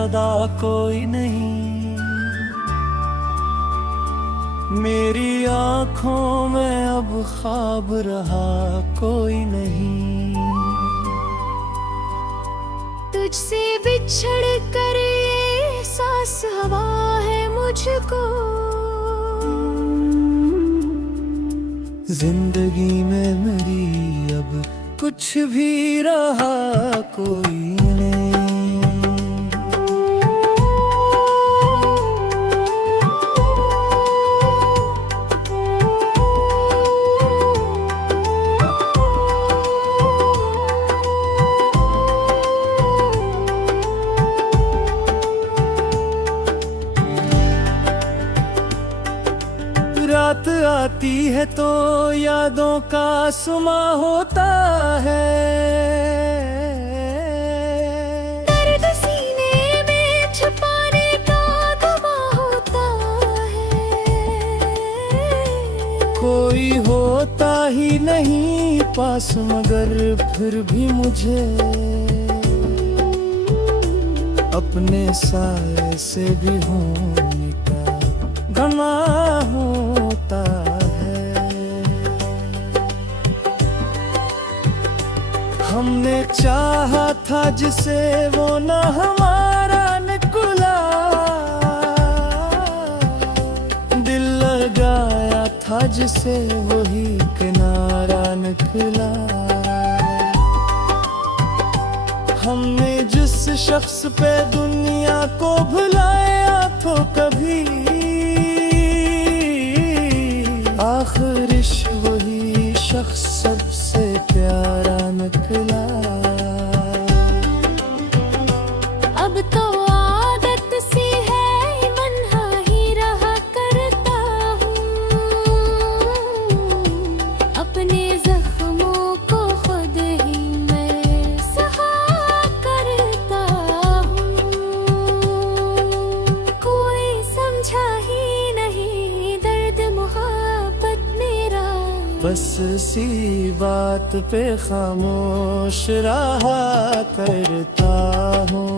सदा कोई नहीं। मेरी आंखों में अब ख्वाब रहा कोई नहीं। तुझसे बिछड़ कर ये सांस हवा है मुझको। जिंदगी में मेरी अब कुछ भी रहा कोई नहीं। रात आती है तो यादों का सुमा होता है। दर्द सीने में छुपाने का गुमा होता है। कोई होता ही नहीं पास मगर फिर भी मुझे अपने साए से भी होने का गमा होता है। हमने चाहा था जिसे वो न हमारा निकला। दिल लगाया था जिसे वही किनारा निकला। हमने जिस शख्स पे दुनिया को भुलाया तो कभी आखिर वही शख्स सबसे प्यारा निकला। अब तो आदत सी है बन्हा ही रहा करता हूँ। अपने जख्मों को खुद ही मैं सहा करता हूँ। कोई समझा ही नहीं दर्द मोहब्बत मेरा। बस इसी बात पे खामोश रहा करता हूँ।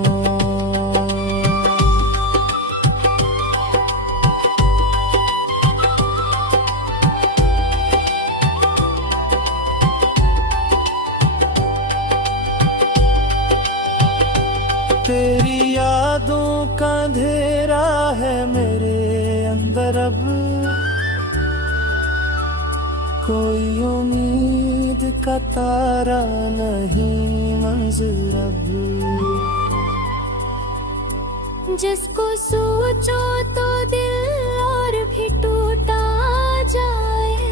तेरी यादों का अंधेरा है मेरे अंदर अब। कोई उम्मीद का तारा नहीं मंज़िल अब। जिसको सोचो तो दिल और भी टूटा जाए।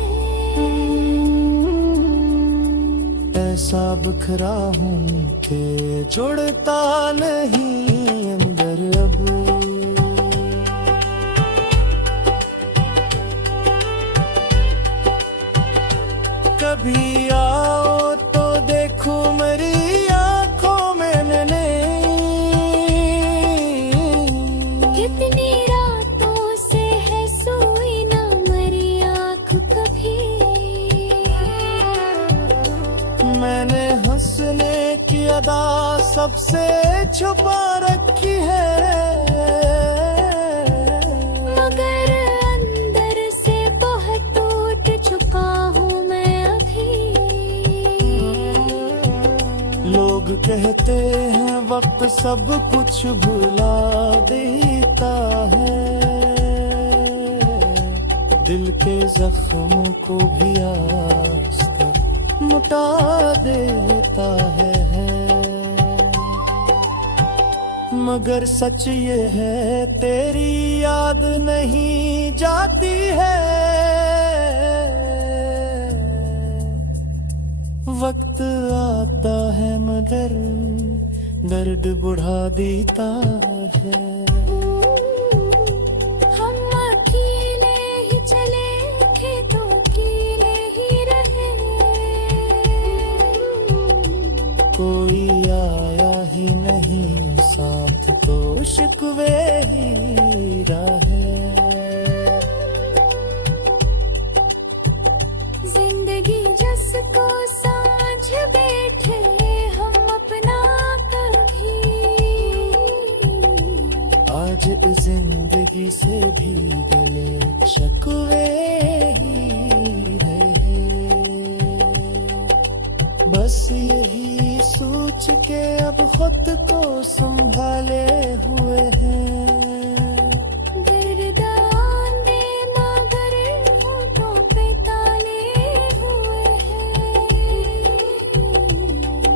ऐसा बिखरा हूँ कि जुड़ता नहीं अंदर अब। कभी आओ तो देखो मेरी आंखों में नैने। कितनी रातों से है सोई ना मरी आँख कभी। मैंने हंसने की अदा सबसे छुपा रखी है। मगर अंदर से बहुत टूट चुका हूँ मैं अभी। लोग कहते हैं वक्त सब कुछ भुला देता है। दिल के जख्मों को भी आस्था मुटा देता है। मगर सच ये है तेरी याद नहीं जाती है। वक्त आता है मगर दर्द बढ़ा देता है। हम अकेले ही चले खेतों अकेले ही रहे। कोई आया ही नहीं साथ तो शिकवे ही रहे। जिंदगी जिसको समझ बैठे हम अपना कभी। जिंदगी से भी गले शकवे ही रहे। बस यही सोच के अब खुद को संभाले हुए हैं। दर्दाने मगर होठों पे ताले हुए हैं।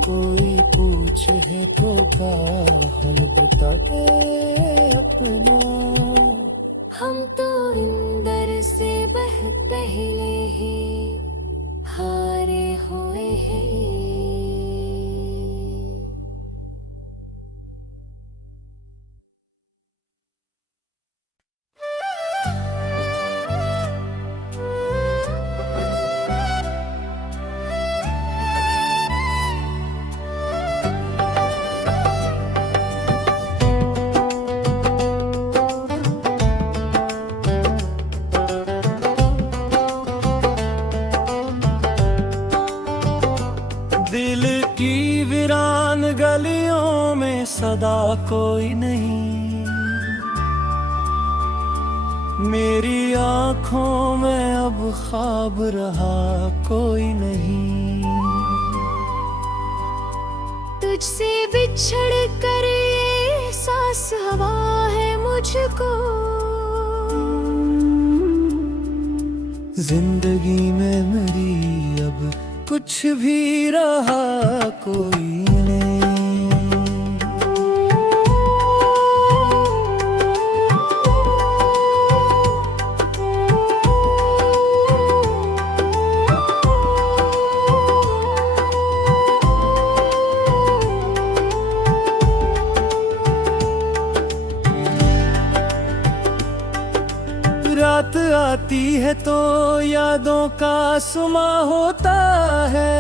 कोई पूछे तो का हल बता दे अपना। हम तो इंदर से बहुत पहले ही हारे हुए हैं। दिल की वीरान गलियों में सदा कोई नहीं। मेरी आंखों में अब ख्वाब रहा कोई नहीं। तुझसे बिछड़ कर ये सांस हवा है मुझको। जिंदगी में मेरी अब कुछ भी रहा कोई नहीं। रात आती है तो यादों का सुमा होता है।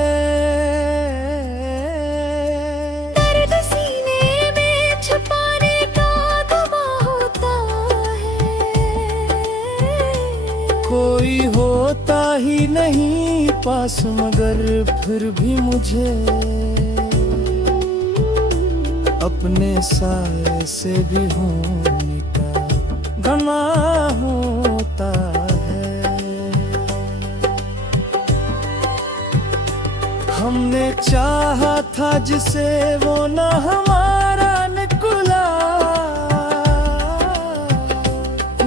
दर्द सीने में छुपाने का गमा होता है। कोई होता ही नहीं पास मगर फिर भी मुझे अपने साए से भी होने का गमा होता है। हमने चाहा था जिसे वो न हमारा निकला।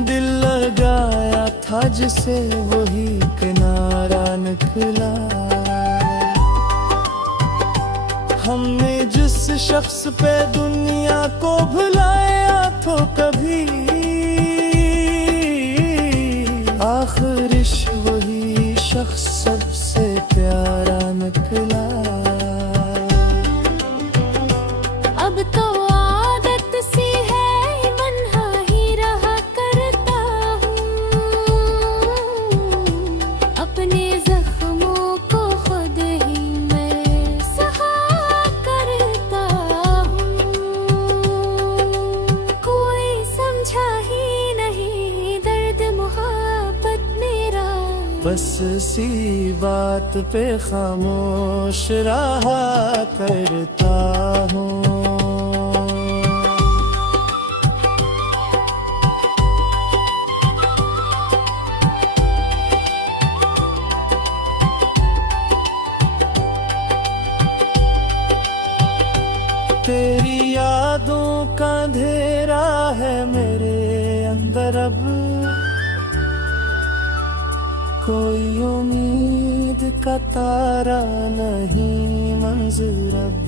दिल लगाया था जिसे वही किनारा निकला। हमने जिस शख्स पे दुनिया को भुलाया तो कभी आखिर वही शख्स सबसे प्यारा निकला। अब तो आदत सी है मन्हा ही रहा करता हूँ। अपने जख्मों को खुद ही मैं सहा करता हूँ। कोई समझा ही नहीं दर्द मोहब्बत मेरा। बस सी बात पे खामोश रहा करता हूँ। तेरी यादों का अंधेरा है मेरे अंदर अब। कोई उम्मीद का तारा नहीं मंजूर अब।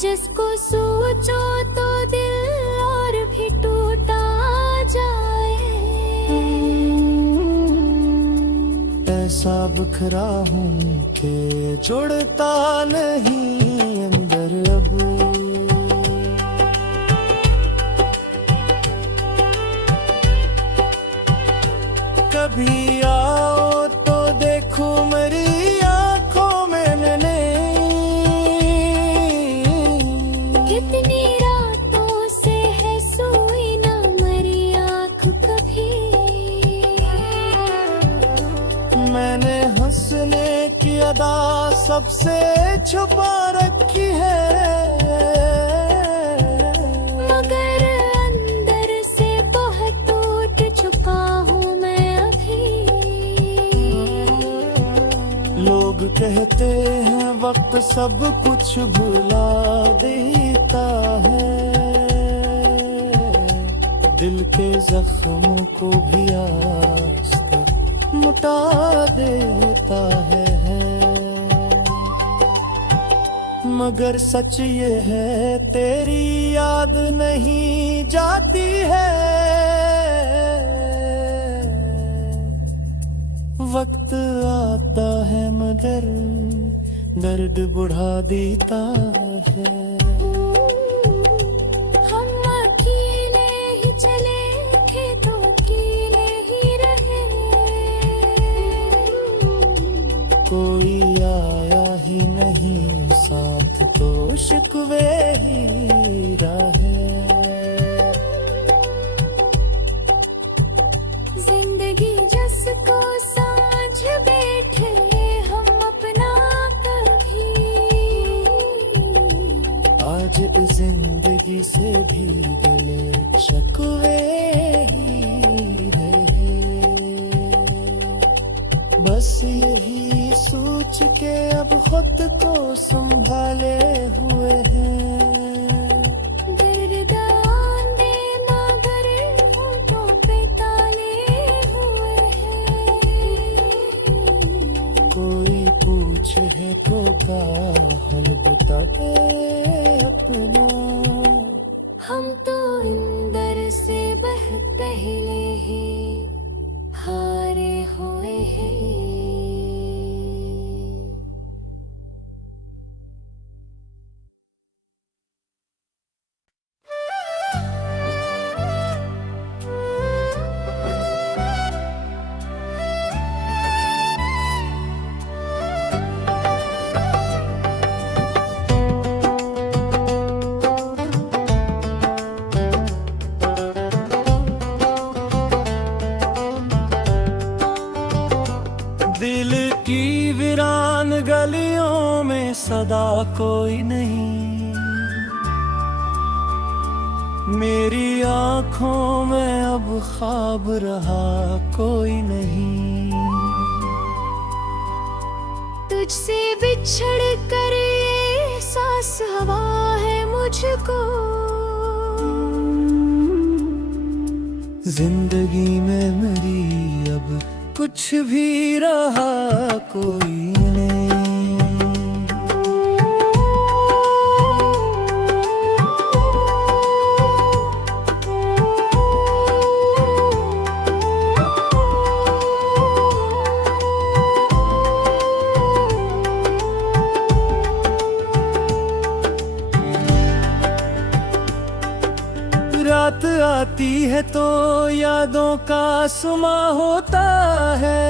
जिसको सोचो तो दिल और भी टूटा जाए। ऐसा बिखरा हूँ कि जुड़ता नहीं अंदर अब। कभी आओ तो देखो मेरी आंखों में नैने। कितनी रातों से है सोई ना मरी आँख कभी। मैंने हंसने की अदा सबसे छुपा रखी है। कहते हैं वक्त सब कुछ भुला देता है, दिल के जख्मों को भी आस्ते मुटा देता है। मगर सच ये है तेरी याद नहीं जाती है, वक्त आता है मगर दर्द बढ़ा देता है। हम अकेले ही चले खेतों कीले ही रहे, कोई आया ही नहीं साथ तो शिकवे ही रहे। जिंदगी जिसको समझ बैठे हम अपना कभी, आज इस जिंदगी से भी गले शिकवे ही रहे। बस यही सोच के अब खुद को संभाले हुए हैं, दर्द आंदे मगर होठों पे ताले हुए हैं। कोई पूछे तो का हल बता दे अपना, हम तो अंदर से बहुत पहले ही हारे हुए हैं। दिल की वीरान गलियों में सदा कोई नहीं, मेरी आंखों में अब ख्वाब रहा कोई नहीं। तुझसे बिछड़ कर ये सांस हवा है मुझको, जिंदगी में मेरी अब कुछ भी रहा कोई नहीं। रात आती है तो यादों का सुमा होता है,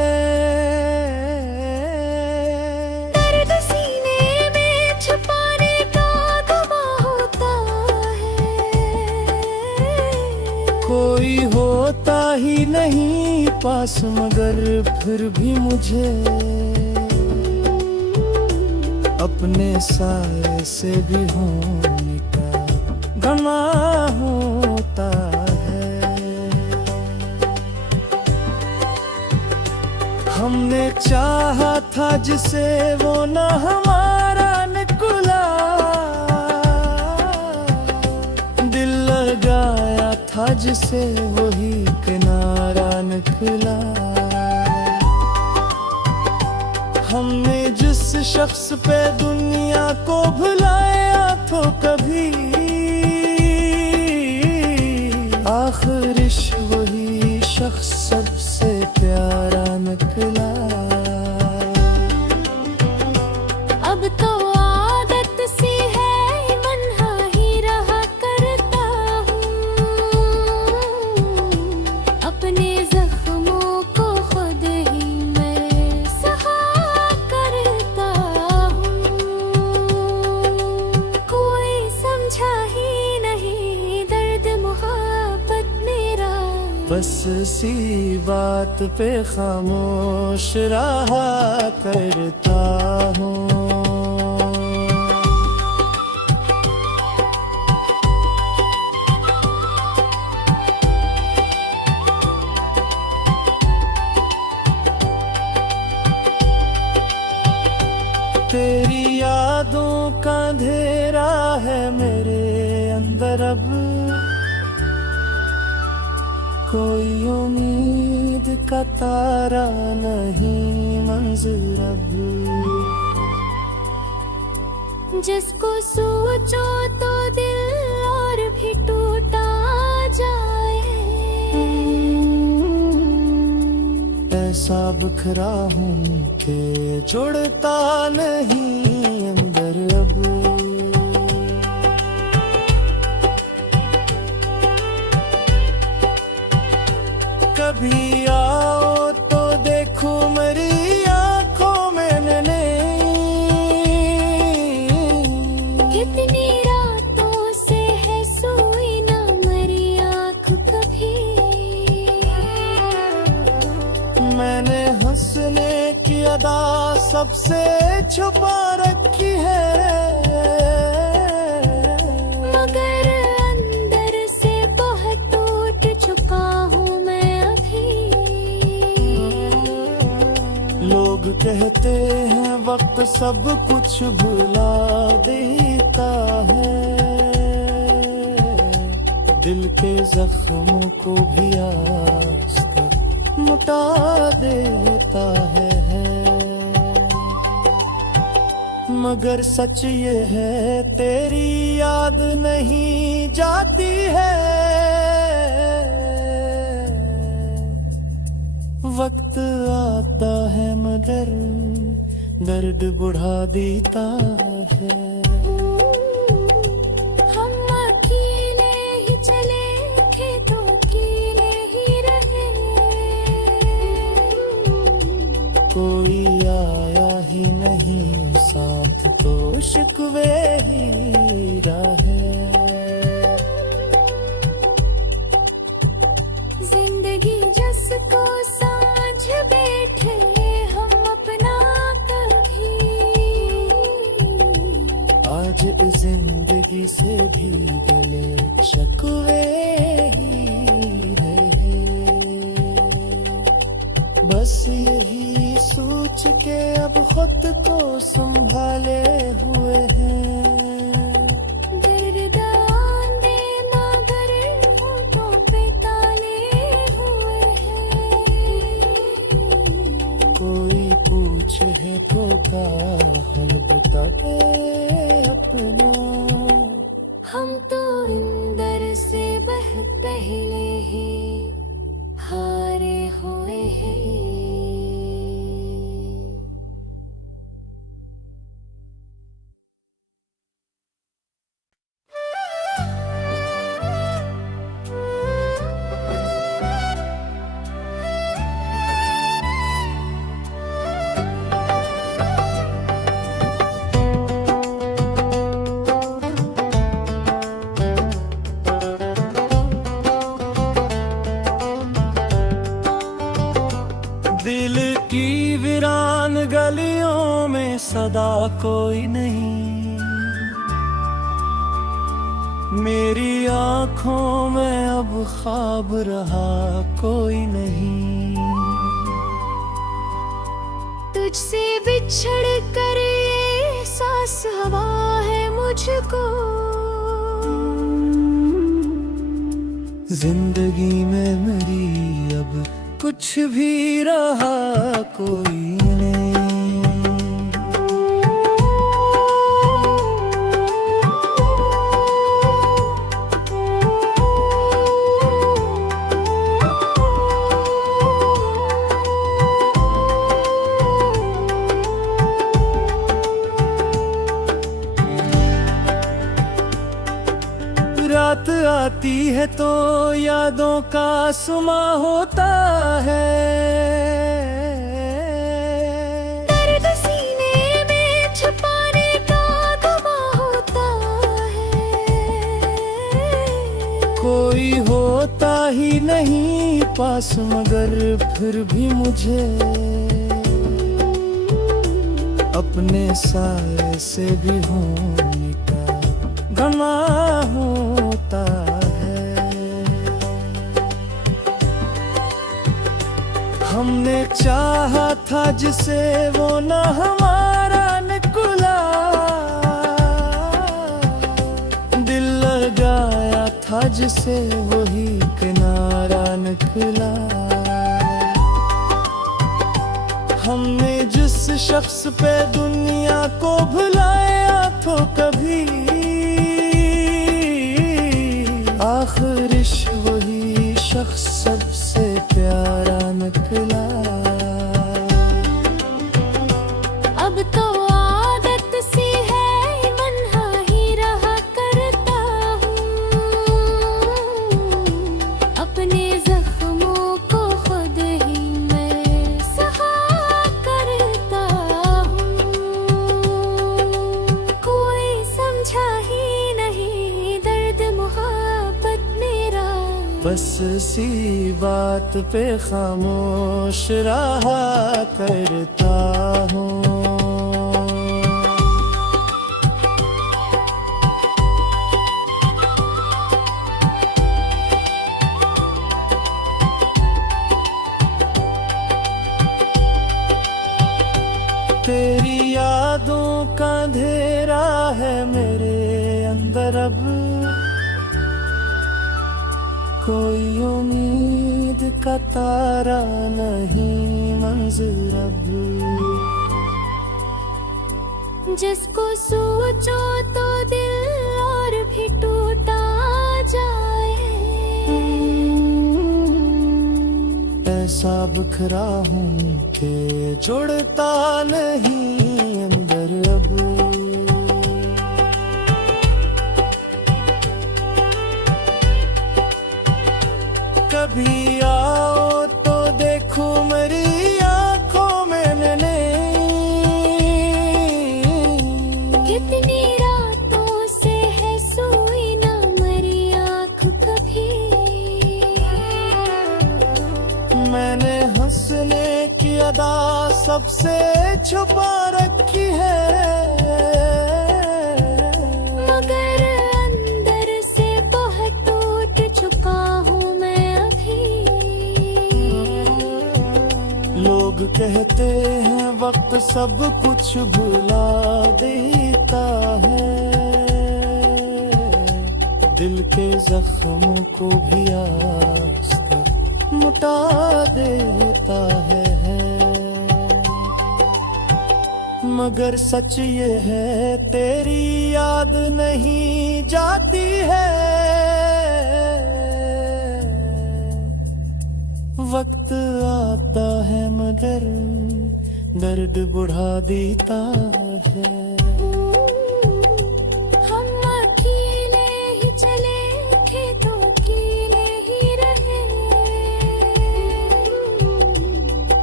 दर्द सीने में छुपाने का दुआ होता है। कोई होता ही नहीं पास मगर फिर भी मुझे अपने साए से भी होने का गमा होता है। हमने चाहा था जिसे वो न हमारा निकला, दिल लगाया था जिसे वही किनारा निकला। हमने जिस शख्स पे दुनिया को भुलाया तो कभी आखिर वही शख्स सबसे प्यारा निकला। अब तो आदत सी है मन्हा ही रहा करता हूँ, अपने जख्मों को खुद ही मैं सहा करता हूँ। कोई समझा ही नहीं दर्द मोहब्बत मेरा, बस इसी बात पे खामोश रहा करता हूँ। का अंधेरा है मेरे अंदर अब, कोई उम्मीद का तारा नहीं मंजिल अब। जिसको सोचो तो दिल और भी टूटा जाए, ऐसा बिखरा हूँ कि जुड़ता नहीं अंदर अब। कभी आओ तो देखो मेरी आंखों में नैने, कितनी रातों से है सोई ना मेरी आँख कभी। मैंने हंसने की अदा सबसे छुपा रखी है, मगर अंदर से बहुत टूट चुका हूँ मैं अभी। लोग कहते हैं वक्त सब कुछ भुला देता है, दिल के जख्मों को भी आस्था मुटा देता है। मगर सच ये है तेरी याद नहीं जाती है, वक्त आता है मगर दर्द बढ़ा देता है। हम अकेले ही चले थे तो अकेले ही रहे, कोई आया ही नहीं साथ तो शिकवे ही रहे। जिंदगी जिसको समझ बैठे हम अपना कभी, आज इस जिंदगी से भी गले शिकवे ही रहे। बस यही सोच के अब खुद को संभाले हुए हैं, दर्द आंदे मगर होठों पे ताले हुए हैं। कोई पूछे है तो का हल बता दे अपना, हम तो अंदर से पहले ही हारे हुए हैं। दिल की वीरान गलियों में सदा कोई नहीं, मेरी आंखों में अब ख्वाब रहा कोई नहीं। तुझसे बिछड़ कर ये सांस हवा है मुझको, जिंदगी में मेरी अब कुछ भी रहा कोई नहीं। रात आती है तो यादों का सुमा होता है, दर्द सीने में छुपाने का गमा होता है। कोई होता ही नहीं पास मगर फिर भी मुझे अपने साए से भी होने का गमा होता है। हमने चाहा था जिसे वो न हमारा निकला, से वही किनारा निकला। हमने जिस शख्स पे दुनिया को भुलाया तो कभी आखिरिश वही शख्स सबसे प्यारा निकला। अब तो आदत सी है मन्हा ही रहा करता हूँ, अपने जख्मों को खुद ही मैं सहा करता हूँ। कोई समझा ही नहीं दर्द मोहब्बत मेरा, बस सी बात पे खामोश रहा करता हूँ। तेरी यादों का अंधेरा है मेरे अंदर अब, कोई उम्मीद का तारा नहीं मंज़िल अब। जिसको सोचो तो दिल और भी टूटा जाए। ऐसा बिखरा हूँ कि जुड़ता नहीं अंदर अब। कभी आओ तो देखो मेरी आंखों में मैंने कितनी रातों से है सोई ना मरी आँख कभी। मैंने हंसने की अदा सबसे छुपा रखी है, मगर अंदर से बहुत टूट चुका हूँ मैं अभी। लोग कहते हैं वक्त सब कुछ भुला देता है, दिल के जख्मों को भी आस्था मुटा देता है। मगर सच ये है तेरी याद नहीं जाती है, वक्त आता है मगर दर्द बढ़ा देता है। हम अकेले ही चले थे तो अकेले ही रहे,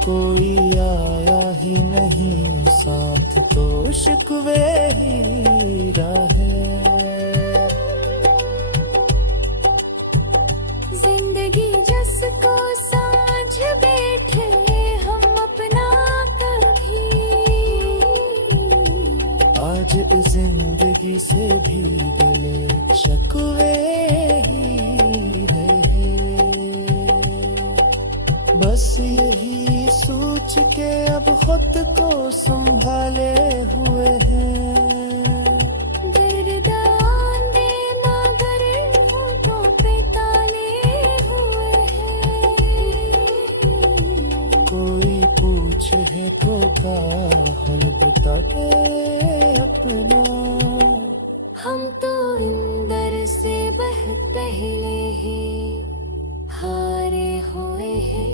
कोई आया ही नहीं साथ तो शिकवे ही रहे। जिंदगी जिसको समझ बैठे हम अपना कभी, आज इस जिंदगी से भी गले शिकवे ही रहे। बस यही सोच के अब खुद को संभाले हुए हैं। गिरदाने मगर होठों पे ताले हुए हैं। कोई पूछे तो का हल बता दे अपना, हम तो अंदर से बहुत पहले ही हारे हुए हैं।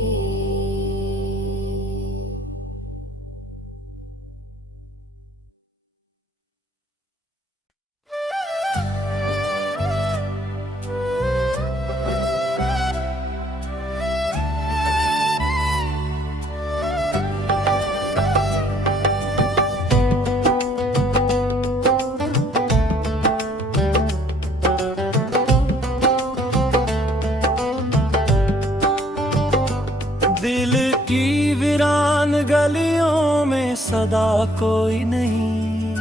दिल की वीरान गलियों में सदा कोई नहीं,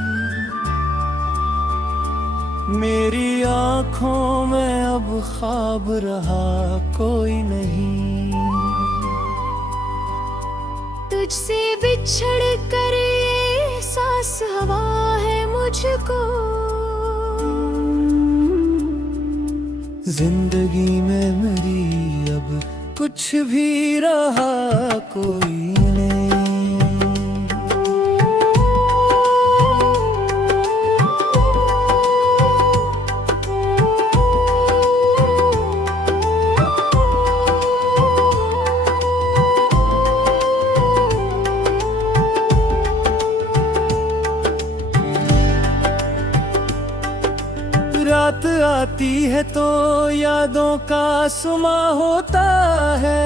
मेरी आंखों में अब ख्वाब रहा कोई नहीं। तुझसे बिछड़ कर ये सांस हवा है मुझको, जिंदगी में मेरी अब कुछ भी रहा कोई नहीं। रात आती है तो यादों का सुमा होता है,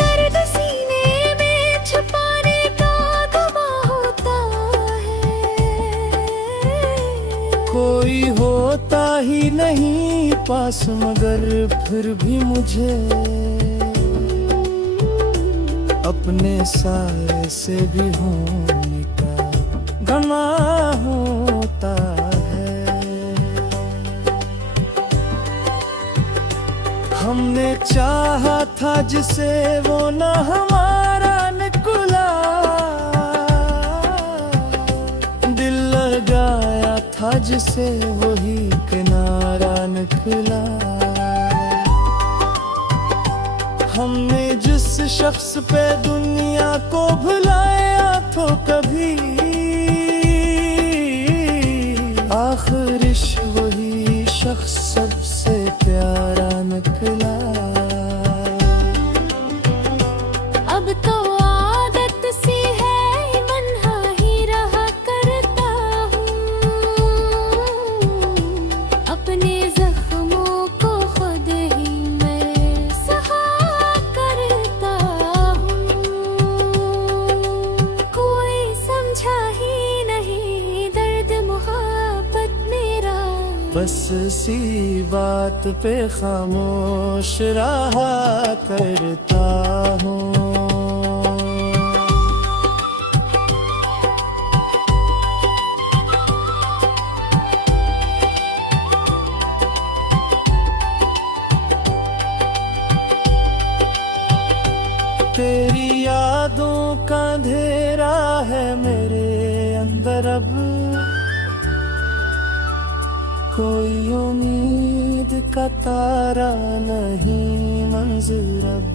दर्द सीने में छुपाने का गमा होता है। कोई होता ही नहीं पास मगर फिर भी मुझे अपने साए से भी होने का गमा होता है। हमने चाहा था जिसे वो न हमारा निकला, दिल लगाया था जिसे वही किनारा निकला। हमने जिस शख्स पे दुनिया को भुलाया तो कभी आखिरिश वही शख्स सबसे प्यारा निकला। अब तो आदत सी है बन्हा ही रहा करता हूँ, अपने जख्मों को खुद ही मैं सहा करता हूँ। कोई समझा ही नहीं दर्द मोहब्बत मेरा, बस इसी बात पे खामोश रहा करता हूँ। तेरी यादों का अंधेरा है मेरे अंदर अब, कोई उम्मीद का तारा नहीं मंज़िल अब।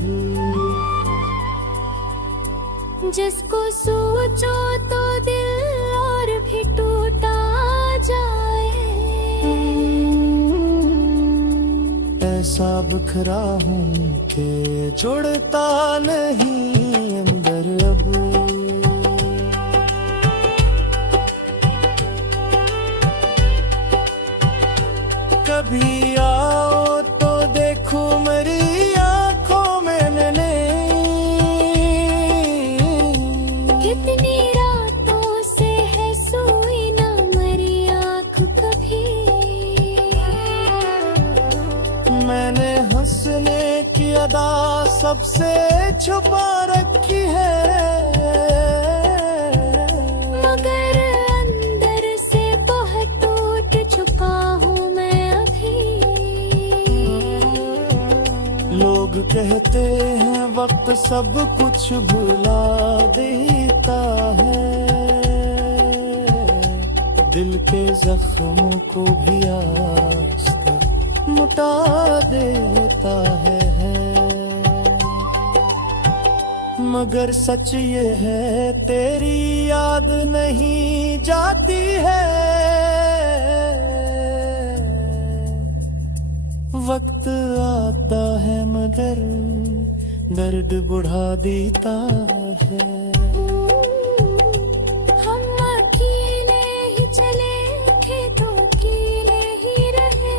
जिसको सोचो तो दिल और भी टूटा जाए। ऐसा बिखरा हूँ कि जुड़ता नहीं अंदर अब। कभी आओ तो देखो मेरी आंखों में मैंने कितनी रातों से है सोई ना मरी आँख कभी। मैंने हंसने की अदा सबसे छुपा रखी है, मगर अंदर से बहुत टूट चुका हूँ मैं अभी। लोग कहते हैं वक्त सब कुछ भुला देता है, दिल के जख्मों को भी आस्ते मुटा देता है। मगर सच ये है तेरी याद नहीं जाती है, वक्त आता है मगर दर्द बढ़ा देता है। हम अकेले ही चले खेतों अकेले ही रहे,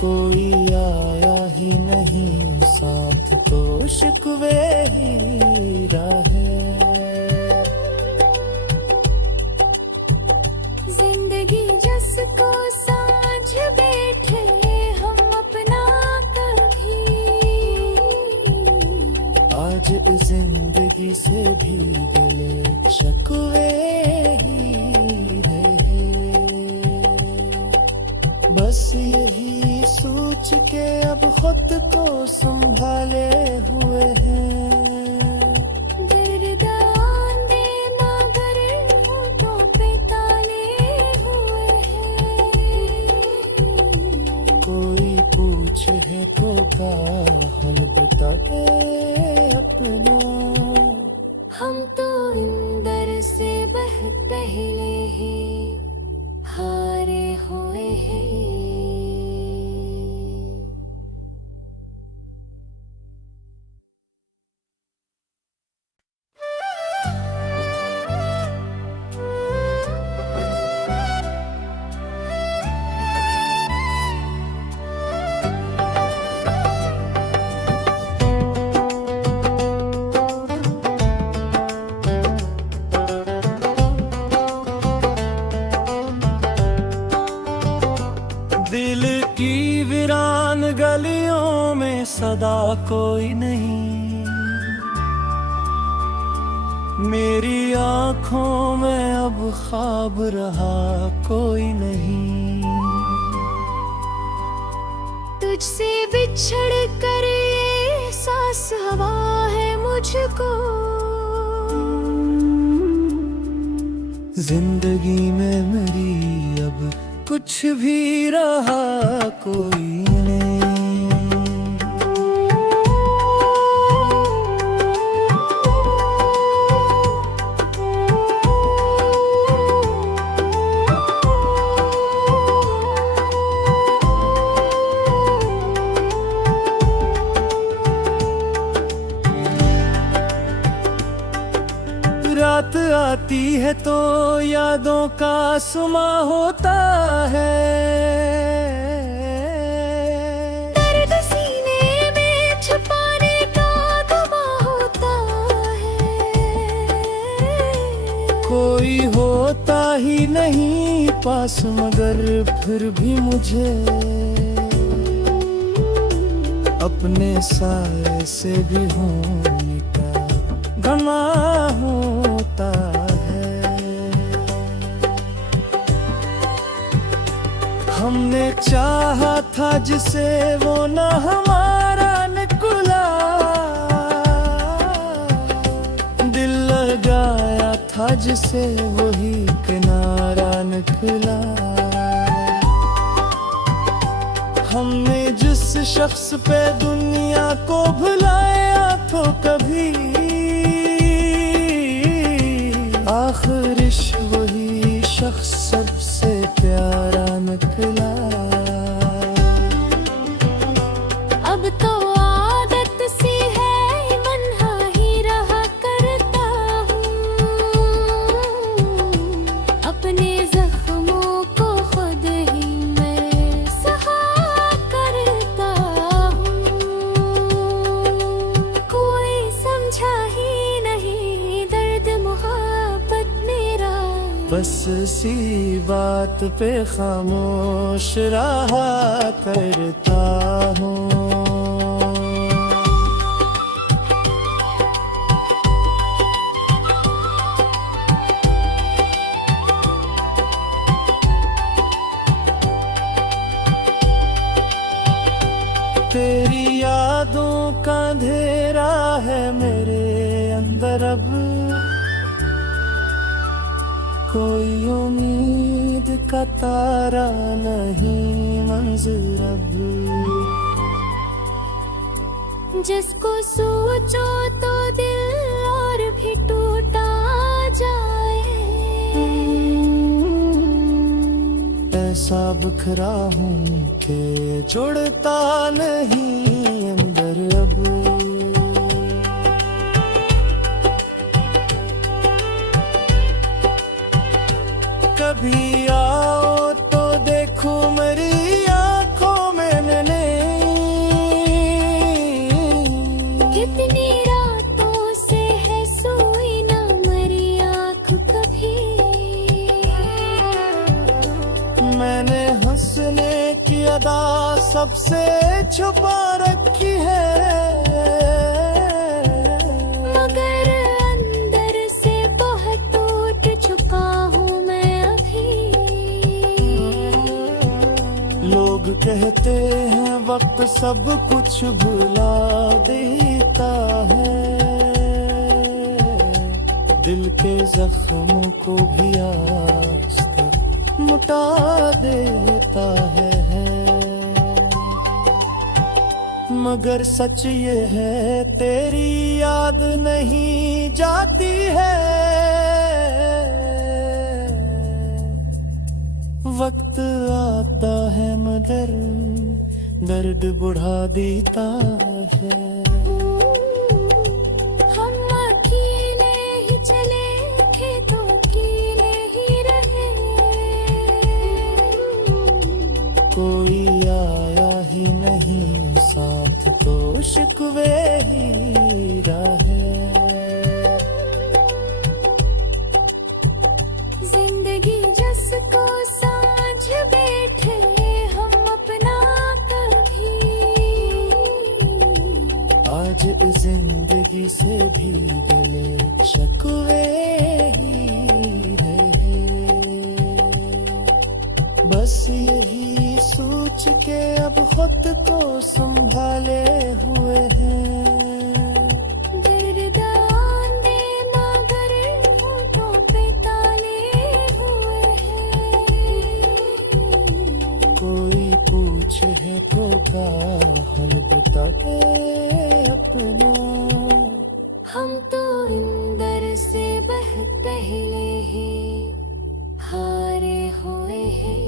कोई आया ही नहीं साथ तो शिकवे ही रहे। जिंदगी जिसको समझ बैठे हम अपना कभी, आज जिंदगी से भी गले शकवे ही रहे। बस यही सोच के अब खुद को संभाले हुए हैं, दर्द आंदे मगर होठों पे ताले कुछ है धोखा हम बताते अपना। हम तो इंदर से बह पहले ही हारे हुए हैं। दिल की वीरान गलियों में सदा कोई नहीं, मेरी आंखों में अब ख्वाब रहा कोई नहीं। तुझसे बिछड़ कर ये सांस हवा है मुझको, जिंदगी में मेरी अब कुछ भी रहा कोई नहीं। रात आती है तो यादों का सुमा होता है, दर्द सीने में छुपाने का गमा होता है। कोई होता ही नहीं पास मगर फिर भी मुझे अपने साए से भी होने का गमा होता है। हमने चाहा था जिसे वो न हमारा निकला, दिल लगाया था जिसे वही किनारा निकला। हमने जिस शख्स पे दुनिया को भुलाया तो कभी आखिरिश वही शख्स सबसे प्यारा निकला। अब तो आदत सी है मनहा ही रहा करता हूँ, अपने जख्मों को खुद ही मैं सहा करता हूँ। कोई समझा ही नहीं दर्द मोहब्बत मेरा, बस सी बात पे खामोश रहा करता हूँ। तेरी यादों का अंधेरा है मेरे अंदर अब, कोई उम्मीद का तारा नहीं मंजूर अब। जिसको सोचो तो दिल और भी टूटा जाए। ऐसा बिखरा हूँ कि जुड़ता नहीं अंदर अब। कभी आओ तो देखो मेरी आंखों में मैंने कितनी रातों से है सोई ना मरी आँख कभी। मैंने हंसने की अदा सबसे छुपा रखी है, मगर अंदर से बहुत टूट चुका हूँ मैं अभी। लोग कहते हैं वक्त सब कुछ भुला देता है, दिल के जख्मों को भी आस्ते मुटा देता है। मगर सच ये है तेरी याद नहीं जाती है। वक्त आता है मगर दर्द बुढ़ा देता है। हम अकेले ही चले खेतों अकेले ही रहे, कोई आया ही नहीं साथ तो शिकवे ही रहे। जिंदगी जस को समझ बैठे हम अपना कभी, आज जिंदगी से भी गले शिकवे ही रहे। बस यही सोच के अब खुद को संभाले हुए हैं। दर्द आंदे मगर होठों पे ताले हुए हैं। कोई पूछे है तो का हल बता दे अपना। हम तो इंदर से बहुत पहले ही हारे हुए हैं।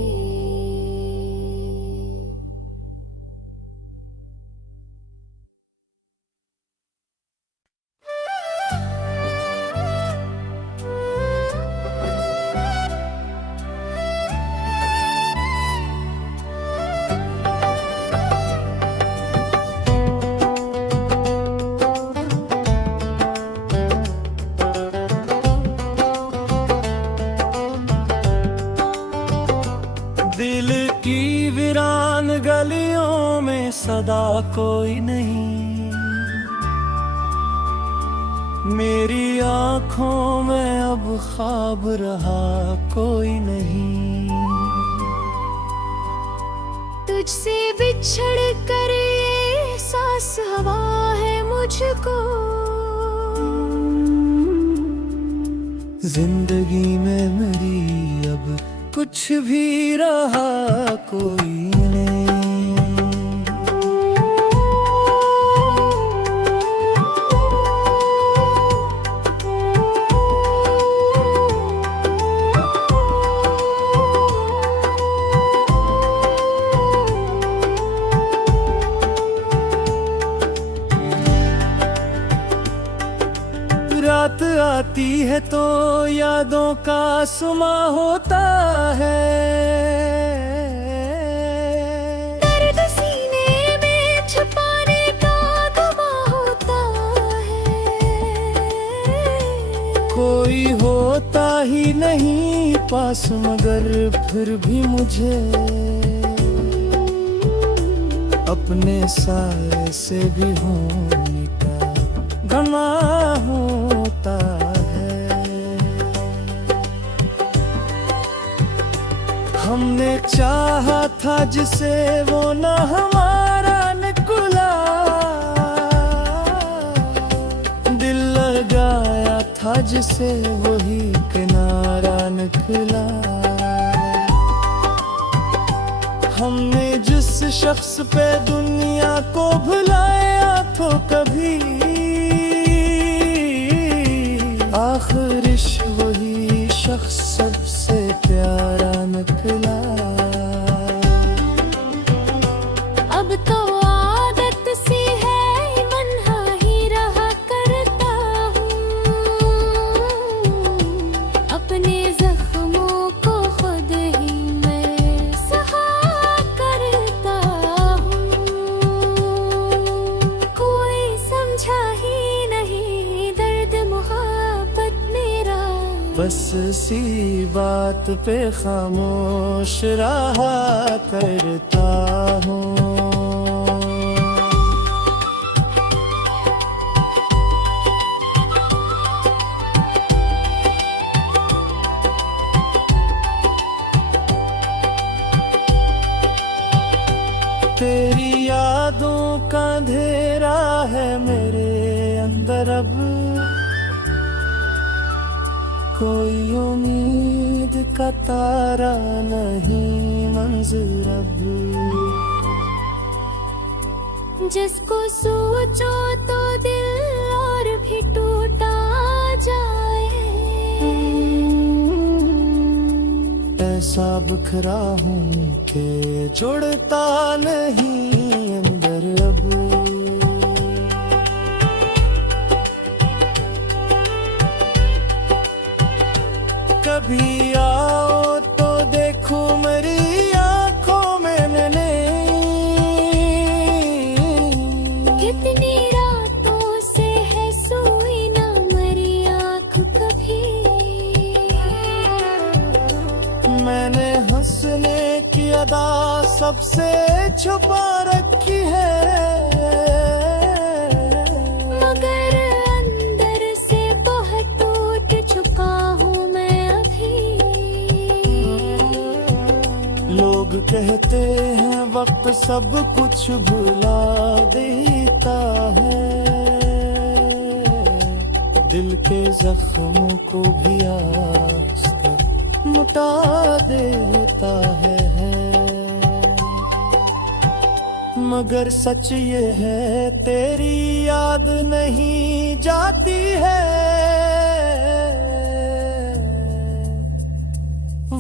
दिल की वीरान गलियों में सदा कोई नहीं, मेरी आंखों में अब ख्वाब रहा कोई नहीं। तुझसे बिछड़ कर ये सांस हवा है मुझको, जिंदगी में मेरी अब कुछ भी रहा कोई नहीं। रात आती है तो यादों का सुमा होता है। दर्द सीने में छुपाने का दुआ होता है। कोई होता ही नहीं पास मगर फिर भी मुझे अपने साए से भी होने का गमा होता है। हमने चाहा था जिसे वो न हमारा निकला, दिल लगाया था जिसे वही किनारा निकला। हमने जिस शख्स पे दुनिया को भुलाया तो कभी आखिरिश वही शख्स सबसे प्यारा निकला। अब तो आदत सी है मन्हा ही रहा करता हूँ, अपने जख्मों को खुद ही मैं सहा करता हूँ। कोई समझा ही नहीं दर्द मोहब्बत मेरा, बस सी बात पे खामोश रहा करता हूँ। तेरी यादों का अंधेरा है मेरे अंदर अब, कोई उम्मीद का तारा नहीं मंजर अब। जिसको सोचो तो दिल और भी टूटा जाए। ऐसा बिखरा हूँ कि जुड़ता नहीं अंदर अब। कभी आओ तो देखो मेरी आंखों में मैंने कितनी रातों से है सोई ना मरी आँख कभी। मैंने हंसने की अदा सबसे छुपा रखी है, मगर अंदर से बहुत टूट चुका हूँ मैं अभी। लोग कहते हैं वक्त सब कुछ भुला देता है, दिल के जख्मों को भी आस्तर मुटा देता है। मगर सच ये है तेरी याद नहीं जाती है,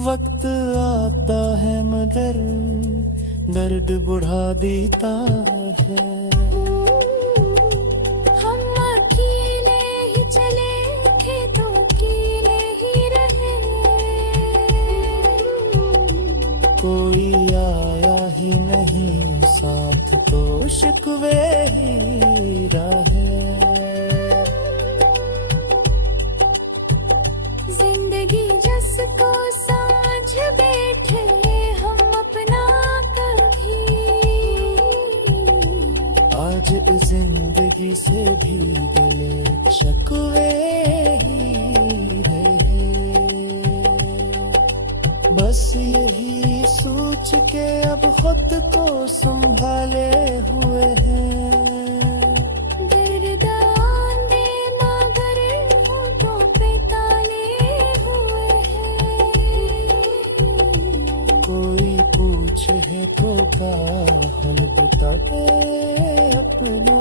वक्त आता है मगर दर्द बढ़ा देता है। हम अकेले ही चले खेतों कीले ही रहे, कोई आया ही नहीं साथ तो शिकवे ही रहे। जिंदगी जिसको समझ बैठे हम अपना कभी, आज इस जिंदगी से भी गले शिकवे ही रहे। बस यही सोच के अब खुद को संभाले हुए हैं। दर्द आंदे मगर होठों पे ताले हुए हैं। कोई पूछे तो का हाल बता दे अपना,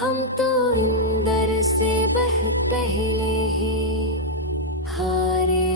हम तो अंदर से बहुत पहले ही हारे